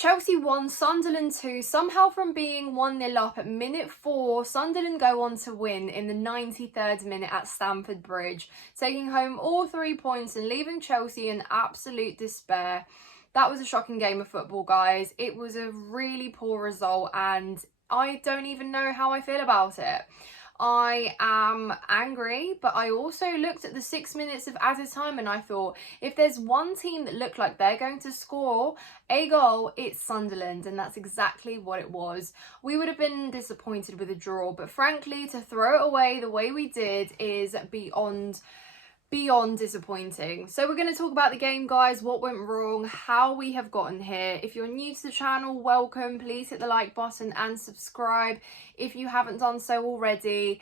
Chelsea won, Sunderland 2, somehow from being 1-0 up at minute 4, Sunderland go on to win in the 93rd minute at Stamford Bridge, taking home all 3 points and leaving Chelsea in absolute despair. That was a shocking game of football, guys. It was a really poor result and I don't even know how I feel about it. I am angry, but I also looked at the 6 minutes of added time and I thought, if there's one team that looked like they're going to score a goal, it's Sunderland, and that's exactly what it was. We would have been disappointed with a draw, but frankly, to throw it away the way we did is beyond disappointing. So we're going to talk about the game, guys, what went wrong, how we have gotten here. If you're new to the channel, welcome. Please hit the like button and subscribe if you haven't done so already.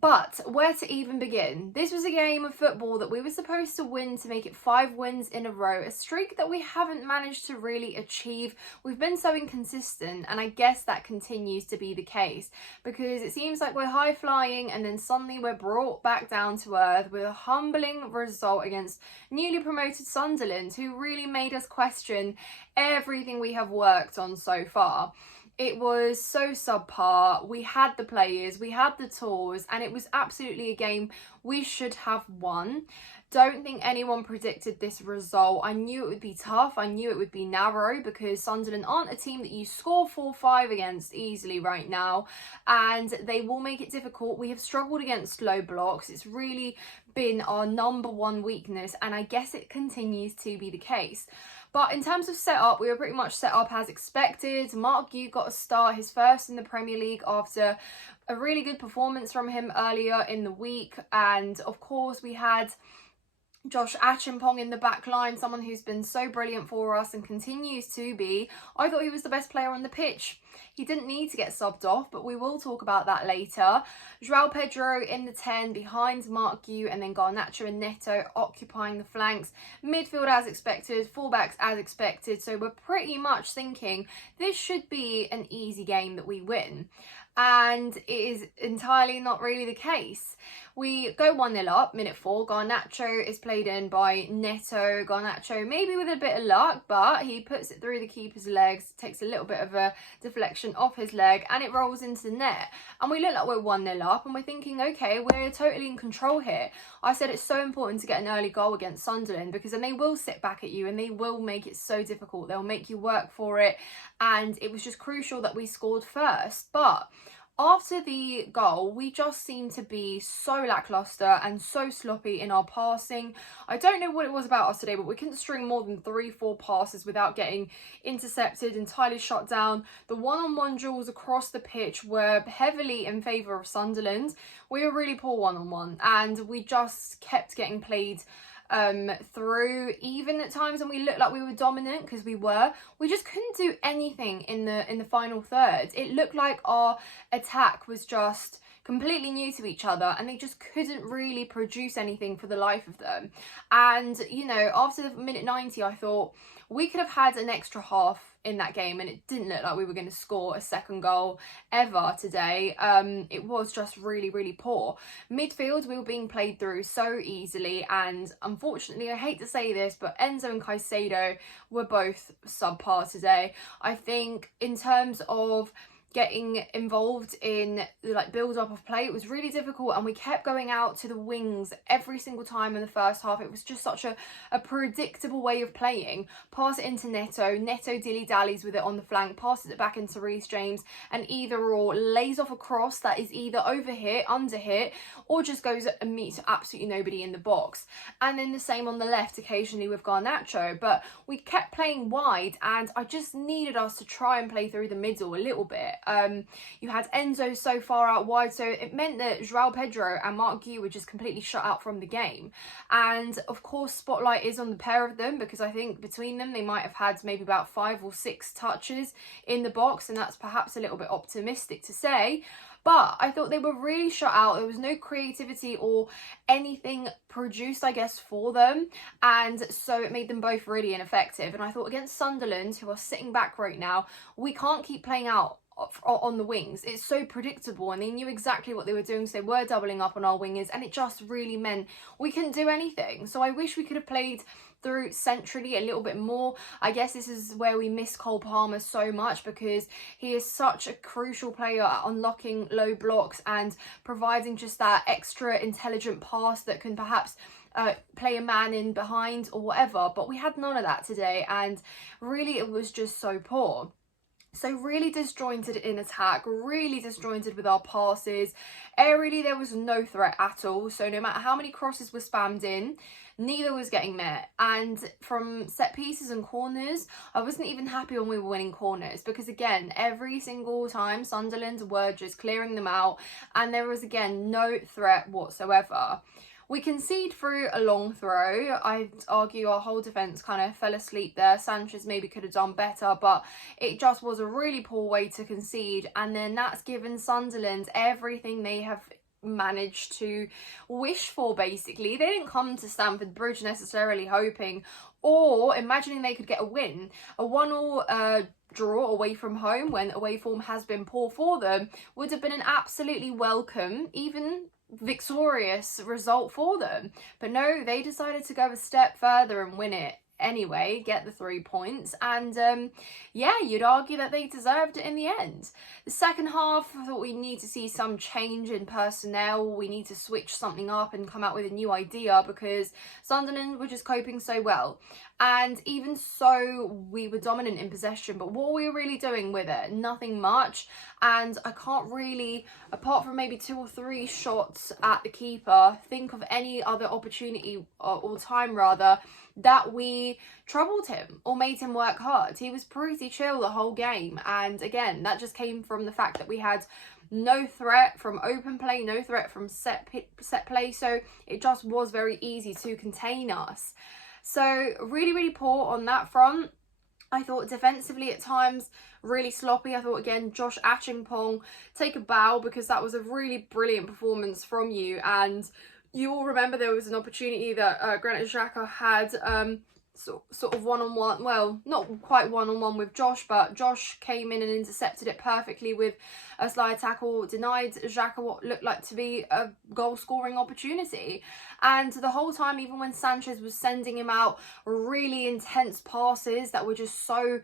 But where to even begin? This was a game of football that we were supposed to win to make it 5 wins in a row, a streak that we haven't managed to really achieve. We've been so inconsistent, and I guess that continues to be the case because it seems like we're high flying and then suddenly we're brought back down to earth with a humbling result against newly promoted Sunderland, who really made us question everything we have worked on so far. It was so subpar. We had the players, we had the tools, and it was absolutely a game we should have won. Don't think anyone predicted this result. I knew it would be tough. I knew it would be narrow because Sunderland aren't a team that you score 4-5 against easily right now, and they will make it difficult. We have struggled against low blocks. It's really been our number one weakness, and I guess it continues to be the case. But in terms of setup, we were pretty much set up as expected. Mark Gu got a start, his first in the Premier League after a really good performance from him earlier in the week. And of course, we had Josh Achimpong in the back line, someone who's been so brilliant for us and continues to be. I thought he was the best player on the pitch. He didn't need to get subbed off, but we will talk about that later. João Pedro in the 10 behind Mark Gu, and then Garnacho and Neto occupying the flanks. Midfield as expected, fullbacks as expected. So we're pretty much thinking this should be an easy game that we win. And it is entirely not really the case. We go 1-0 up, minute 4. Garnacho is played in by Neto. Garnacho maybe with a bit of luck, but he puts it through the keeper's legs, takes a little bit of a deflection off his leg, and it rolls into the net. And we look like we're 1-0 up, and we're thinking, okay, we're totally in control here. I said it's so important to get an early goal against Sunderland because then they will sit back at you and they will make it so difficult. They'll make you work for it, and it was just crucial that we scored first. But after the goal, we just seemed to be so lackluster and so sloppy in our passing. I don't know what it was about us today, but we couldn't string more than 3-4 passes without getting intercepted, entirely shut down. The one-on-one duels across the pitch were heavily in favour of Sunderland. We were really poor one-on-one, and we just kept getting played through, even at times when we looked like we were dominant, because we just couldn't do anything in the final third. It looked like our attack was just completely new to each other and they just couldn't really produce anything for the life of them. And you know, after the minute 90, I thought we could have had an extra half in that game, and it didn't look like we were going to score a second goal ever today. It was just really poor. Midfield, we were being played through so easily, and unfortunately, I hate to say this, but Enzo and Caicedo were both subpar today. I think in terms of getting involved in the build up of play, it was really difficult, and we kept going out to the wings every single time in the first half. It was just such a predictable way of playing. Pass it into Neto dilly-dallies with it on the flank, passes it back into Reece James, and either or lays off a cross that is either over hit, under hit, or just goes and meets absolutely nobody in the box. And then the same on the left occasionally with Garnacho, but we kept playing wide, and I just needed us to try and play through the middle a little bit. You had Enzo so far out wide, so it meant that João Pedro and Mark Gu were just completely shut out from the game. And of course, spotlight is on the pair of them, because I think between them they might have had maybe about 5 or 6 touches in the box, and that's perhaps a little bit optimistic to say. But I thought they were really shut out. There was no creativity or anything produced, I guess, for them. And so it made them both really ineffective. And I thought against Sunderland, who are sitting back right now, we can't keep playing out on the wings. It's so predictable, and they knew exactly what they were doing, so they were doubling up on our wingers, and it just really meant we couldn't do anything. So I wish we could have played through centrally a little bit more. I guess this is where we miss Cole Palmer so much, because he is such a crucial player at unlocking low blocks and providing just that extra intelligent pass that can perhaps play a man in behind or whatever. But we had none of that today, and really it was just so poor. So really disjointed in attack, really disjointed with our passes. Aerially, there was no threat at all. So no matter how many crosses were spammed in, neither was getting met. And from set pieces and corners, I wasn't even happy when we were winning corners, because again, every single time Sunderland were just clearing them out, and there was again no threat whatsoever. We concede through a long throw. I'd argue our whole defence kind of fell asleep there. Sanchez maybe could have done better, but it just was a really poor way to concede. And then that's given Sunderland everything they have managed to wish for, basically. They didn't come to Stamford Bridge necessarily hoping or imagining they could get a win. A 1-1 draw away from home, when away form has been poor for them, would have been an absolutely welcome, even victorious result for them. But no, they decided to go a step further and win it anyway, get the 3 points, and yeah, you'd argue that they deserved it in the end. The second half, I thought we need to see some change in personnel. We need to switch something up and come out with a new idea, because Sunderland were just coping so well. And even so, we were dominant in possession, but what were we really doing with it? Nothing much. And I can't really, apart from maybe 2 or 3 shots at the keeper, think of any other opportunity or time rather that we troubled him or made him work hard. He was pretty chill the whole game, and again, that just came from the fact that we had no threat from open play, no threat from set play, so it just was very easy to contain us. So really poor on that front. I thought defensively at times really sloppy. I thought again, Josh Achimpong, take a bow, because that was a really brilliant performance from you. And you all remember there was an opportunity that Granit Xhaka had sort of one-on-one, well, not quite one-on-one with Josh, but Josh came in and intercepted it perfectly with a slide tackle, denied Xhaka what looked like to be a goal-scoring opportunity. And the whole time, even when Sanchez was sending him out really intense passes that were just so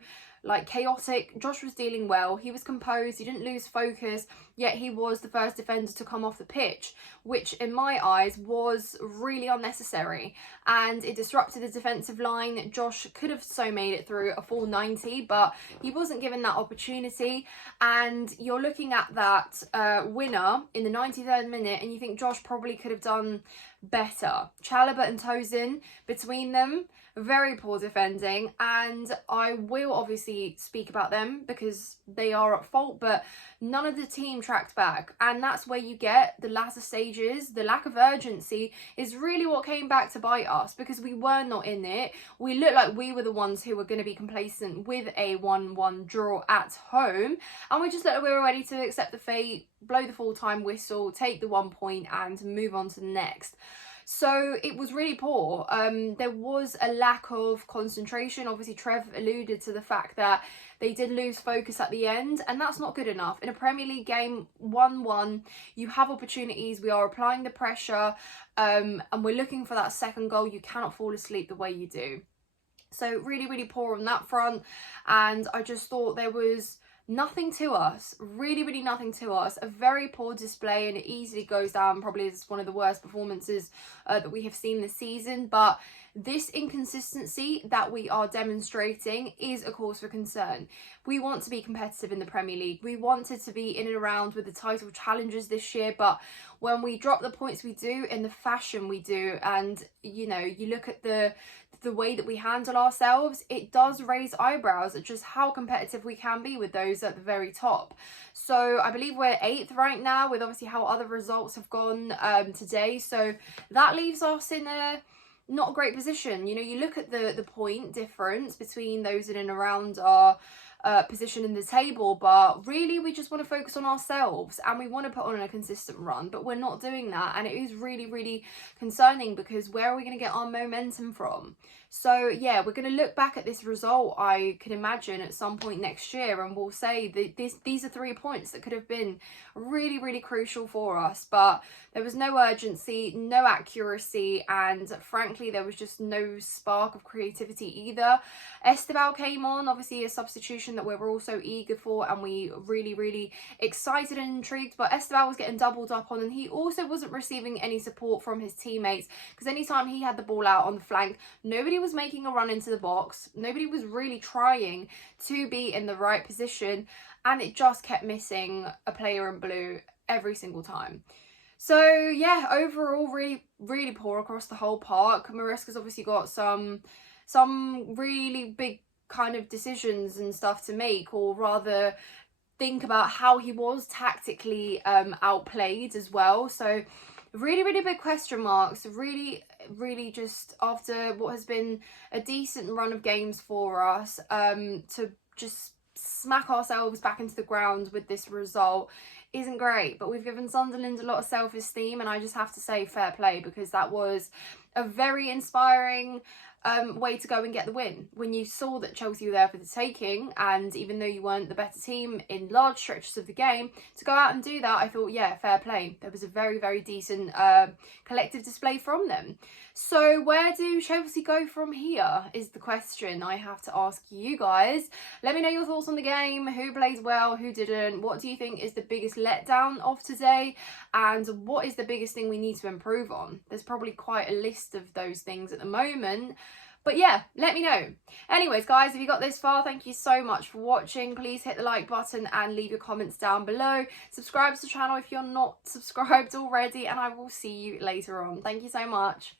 chaotic, Josh was dealing well. He was composed, he didn't lose focus, yet he was the first defender to come off the pitch, which in my eyes was really unnecessary, and it disrupted the defensive line. Josh could have so made it through a full 90, but he wasn't given that opportunity. And you're looking at that winner in the 93rd minute, and you think Josh probably could have done better. Chalobah and Tosin, between them, very poor defending, and I will obviously speak about them because they are at fault, but none of the team tracked back, and that's where you get the latter stages. The lack of urgency is really what came back to bite us, because we were not in it. We looked like we were the ones who were going to be complacent with a 1-1 draw at home, and we just looked like we were ready to accept the fate, blow the full-time whistle, take the 1 point and move on to the next. So it was really poor. There was a lack of concentration. Obviously, Trev alluded to the fact that they did lose focus at the end, and that's not good enough. In a Premier League game, 1-1, you have opportunities. We are applying the pressure, and we're looking for that second goal. You cannot fall asleep the way you do. So really poor on that front, and I just thought there was nothing to us, really nothing to us. A very poor display, and it easily goes down probably as one of the worst performances that we have seen this season. But this inconsistency that we are demonstrating is a cause for concern. We want to be competitive in the Premier League. We wanted to be in and around with the title challenges this year, but when we drop the points we do in the fashion we do, and you know, you look at the way that we handle ourselves, it does raise eyebrows at just how competitive we can be with those at the very top. So I believe we're 8th right now, with obviously how other results have gone today. So that leaves us in a not a great position. You know, you look at the point difference between those in and around our position in the table, but really we just want to focus on ourselves and we want to put on a consistent run, but we're not doing that, and it is really, really concerning because where are we going to get our momentum from? So yeah, we're going to look back at this result, I can imagine, at some point next year, and we'll say that these are 3 points that could have been really, really crucial for us, but there was no urgency, no accuracy, and frankly there was just no spark of creativity either. Esteval came on, obviously a substitution that we were also eager for and we really, really excited and intrigued, but Esteval was getting doubled up on, and he also wasn't receiving any support from his teammates, because anytime he had the ball out on the flank, nobody was making a run into the box, nobody was really trying to be in the right position, and it just kept missing a player in blue every single time. So yeah, overall really, really poor across the whole park. Maresca's obviously got some really big kind of decisions and stuff to make, or rather think about how he was tactically outplayed as well. So really, really big question marks. Really, really just after what has been a decent run of games for us, to just smack ourselves back into the ground with this result isn't great. But we've given Sunderland a lot of self-esteem, and I just have to say fair play, because that was a very inspiring way to go and get the win. When you saw that Chelsea were there for the taking, and even though you weren't the better team in large stretches of the game, to go out and do that, I thought, yeah, fair play. There was a very, very decent collective display from them. So where do Chelsea go from here is the question I have to ask you guys. Let me know your thoughts on the game. Who played well, who didn't? What do you think is the biggest letdown of today? And what is the biggest thing we need to improve on? There's probably quite a list of those things at the moment. But yeah, let me know. Anyways, guys, if you got this far, thank you so much for watching. Please hit the like button and leave your comments down below. Subscribe to the channel if you're not subscribed already, and I will see you later on. Thank you so much.